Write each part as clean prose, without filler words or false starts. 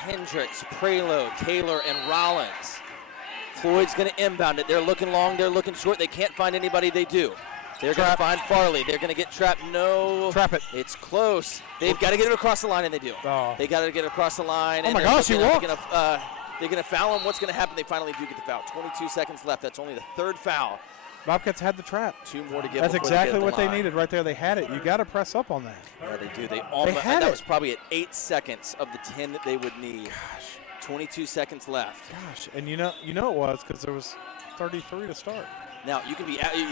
Hendricks, Prelo, Taylor, and Rollins. Floyd's going to inbound it. They're looking long, they're looking short. They can't find anybody. They do. They're going to find Farley. They're going to get trapped. No. Trap it. It's close. They've got to get it across the line, and they do. Oh. They got to get it across the line. Oh, my gosh, he walked. They're going to foul him. What's going to happen? They finally do get the foul. 22 seconds left. That's only the third foul. Bobcats had the trap. 2 more to get. That's exactly what they needed right there. They had it. You got to press up on that. Yeah, they do. They almost. had that it. was probably at 8 seconds of the 10 that they would need. Gosh. 22 seconds left. Gosh, and you know it was because there was 33 to start. Now you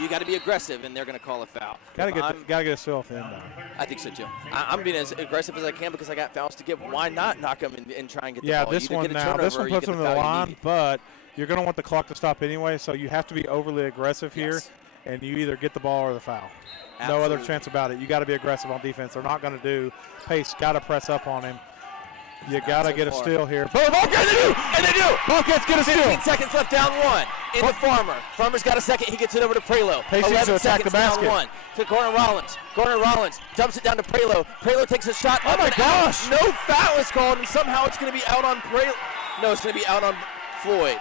got to be aggressive, and they're going to call a foul. Got to get a steal off the inbound. I think so too. I'm being as aggressive as I can because I got fouls to give. Why not knock them and try and get the ball? This one puts them in the line, but you're going to want the clock to stop anyway, so you have to be overly aggressive here, and you either get the ball or the foul. Absolutely. No other chance about it. You got to be aggressive on defense. They're not going to do pace. Got to press up on him. You got to get a steal here. Boom! And they do! Bobcats get a steal. 15 seconds left, down 1. Into Farmer. Farmer's got a second. He gets it over to Prelo. Pace needs to attack the basket. Down 1 to Gordon Rollins. Gordon Rollins dumps it down to Prelo. Prelo takes a shot. Oh, my gosh! No foul is called, and somehow it's going to be out on Prelo. No, it's going to be out on Floyd.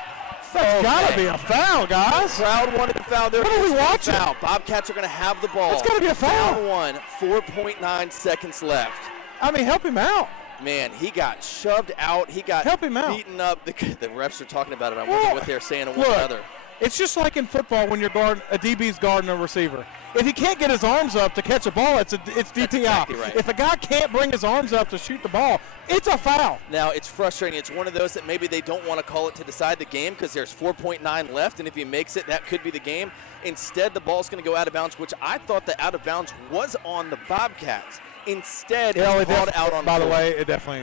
That's got to be a foul, guys. The crowd wanted a foul. What are we watching? Foul. Bobcats are going to have the ball. It's got to be a foul. Down 1, 4.9 seconds left. I mean, help him out. Man, he got shoved out. He got Help him out. beaten up. The refs are talking about it. I wonder what they're saying to one another. It's just like in football when you're a DB's guarding a receiver. If he can't get his arms up to catch a ball, it's DPI. Exactly right. If a guy can't bring his arms up to shoot the ball, it's a foul. Now, it's frustrating. It's one of those that maybe they don't want to call it to decide the game because there's 4.9 left, and if he makes it, that could be the game. Instead, the ball's going to go out of bounds, which I thought the out of bounds was on the Bobcats. Instead, it's called out on. By the way, it definitely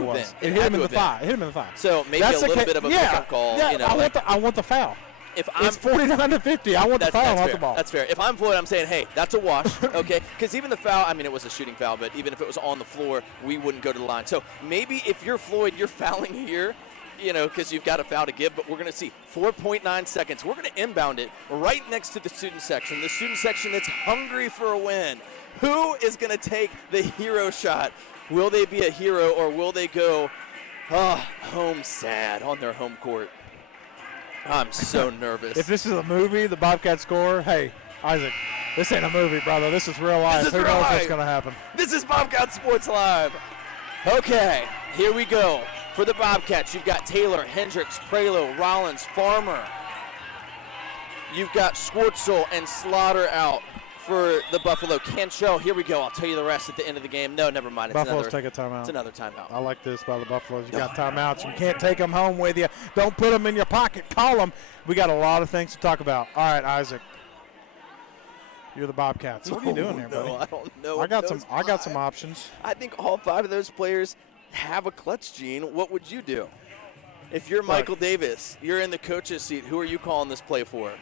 was. It hit him in the thigh. So maybe a little bit of a pickup call. Yeah, you know, I want the foul. It's 49-50. I want the foul, not the ball. That's fair. If I'm Floyd, I'm saying, hey, that's a wash, okay? Because even the foul, I mean, it was a shooting foul, but even if it was on the floor, we wouldn't go to the line. So maybe if you're Floyd, you're fouling here, you know, because you've got a foul to give, but we're going to see 4.9 seconds. We're going to inbound it right next to the student section that's hungry for a win. Who is going to take the hero shot? Will they be a hero, or will they go home sad on their home court? I'm so nervous. If this is a movie, the Bobcats score, hey, Isaac, this ain't a movie, brother. This is real life. Who knows what's going to happen? This is Bobcat Sports Live. Okay, here we go. For the Bobcats, you've got Taylor, Hendricks, Prelo, Rollins, Farmer. You've got Schwartzel and Slaughter out for the Buffalo. Cantrell, here we go. I'll tell you the rest at the end of the game. No, never mind. Buffalo's take a timeout. It's another timeout. I like this by the Buffaloes. You got timeouts. You can't take them home with you. Don't put them in your pocket. Call them. We got a lot of things to talk about. All right, Isaac. You're the Bobcats. What are you doing here, buddy? I don't know. I got some options. I think all 5 of those players have a clutch gene. What would you do? If you're Michael Davis, you're in the coach's seat, who are you calling this play for?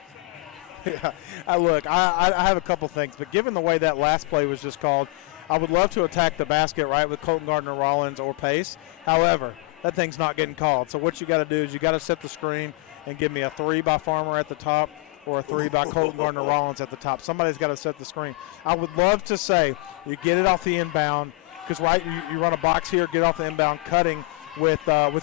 Yeah, I have a couple things, but given the way that last play was just called, I would love to attack the basket, right, with Colton Gardner-Rollins or Pace. However, that thing's not getting called. So what you got to do is you got to set the screen and give me a 3 by Farmer at the top or a 3 by Colton Gardner-Rollins at the top. Somebody's got to set the screen. I would love to say you get it off the inbound because, right, you run a box here, get off the inbound, cutting with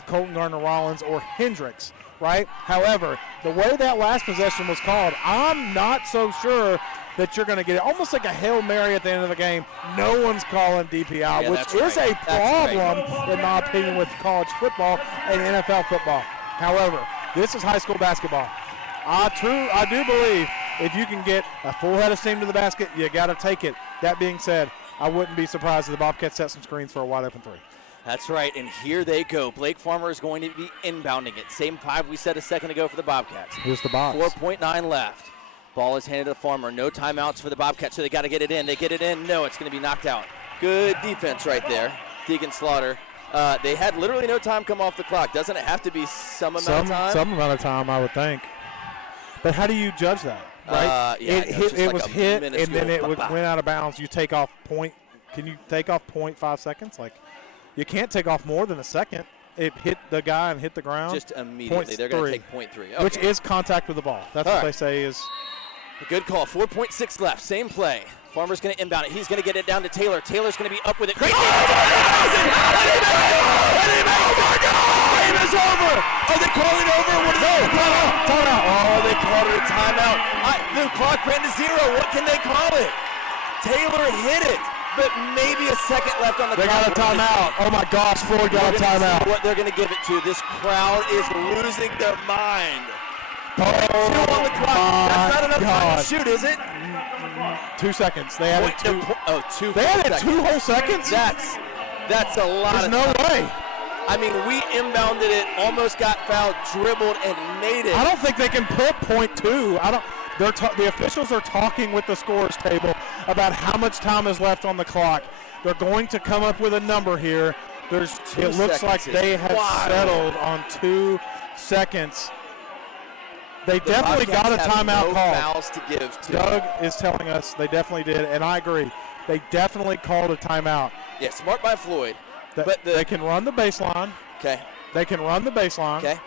Colton Gardner-Rollins or Hendricks. Right? However, the way that last possession was called, I'm not so sure that you're going to get it. Almost like a Hail Mary at the end of the game. No one's calling DPI, which is a problem, in my opinion, with college football and NFL football. However, this is high school basketball. I do believe if you can get a full head of steam to the basket, you got to take it. That being said, I wouldn't be surprised if the Bobcats set some screens for a wide open 3. That's right, and here they go. Blake Farmer is going to be inbounding it. Same 5 we said a second ago for the Bobcats. Here's the box. 4.9 left. Ball is handed to Farmer. No timeouts for the Bobcats, so they got to get it in. They get it in. No, it's going to be knocked out. Good defense right there. Deegan Slaughter. They had literally no time come off the clock. Doesn't it have to be some amount of time? Some amount of time, I would think. But how do you judge that? Right? It was hit, and then it went out of bounds. You take off point. Can you take off 0.5 seconds? Like, you can't take off more than a second. It hit the guy and hit the ground. Just immediately. They're going to take 0.3. Okay. Which is contact with the ball. That's what they say is. A good call. 4.6 left. Same play. Farmer's going to inbound it. He's going to get it down to Taylor. Taylor's going to be up with it. Great. Oh my God! Game is over. Are they calling over? What are they calling? Timeout. Oh, they called it a timeout. The clock ran to 0. What can they call it? Taylor hit it, but maybe a second left on the clock. They got a timeout. Oh my gosh, Floyd got a timeout. What they're going to give it to. This crowd is losing their mind. Oh 2 on the clock. That's not enough time to shoot, is it? 2 seconds. They added 2. Oh, 2. They added 2 whole seconds? That's a lot. There's of no time. way. I mean, we inbounded it, almost got fouled, dribbled, and made it. I don't think they can put .2. The officials are talking with the scorers table about how much time is left on the clock. They're going to come up with a number here. It looks like they have settled on 2 seconds. They definitely got a timeout call. Fouls to give to. Doug is telling us they definitely did, and I agree. They definitely called a timeout. Yeah, smart by Floyd. They can run the baseline. Okay. They can run the baseline. Okay.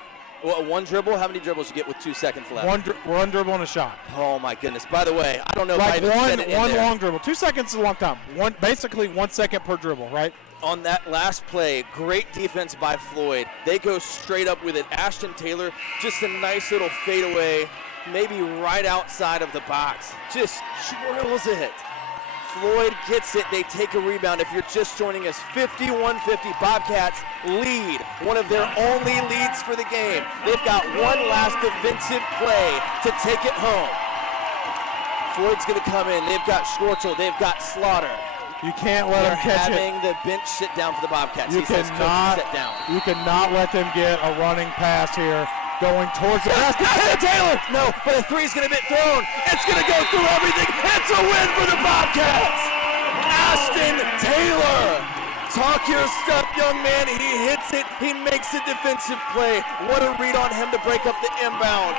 Well, 1 dribble. How many dribbles you get with 2 seconds left? One dribble and a shot. Oh my goodness. By the way, I don't know if I even said it in one there. long dribble. 2 seconds is a long time. Basically 1 second per dribble, right? On that last play, great defense by Floyd. They go straight up with it. Ashton Taylor, just a nice little fadeaway, maybe right outside of the box. Just drills it. Floyd gets it. They take a rebound. If you're just joining us, 51-50. Bobcats lead, one of their only leads for the game. They've got one last defensive play to take it home. Floyd's going to come in. They've got Schwartzel. They've got Slaughter. You can't let them catch it. They're having the bench sit down for the Bobcats. You cannot let them get a running pass here. Going towards the basket. Taylor! No, but a 3's going to be thrown. It's going to go through everything. It's a win for the Bobcats! Ashton Taylor! Talk your stuff, young man. He hits it. He makes a defensive play. What a read on him to break up the inbound.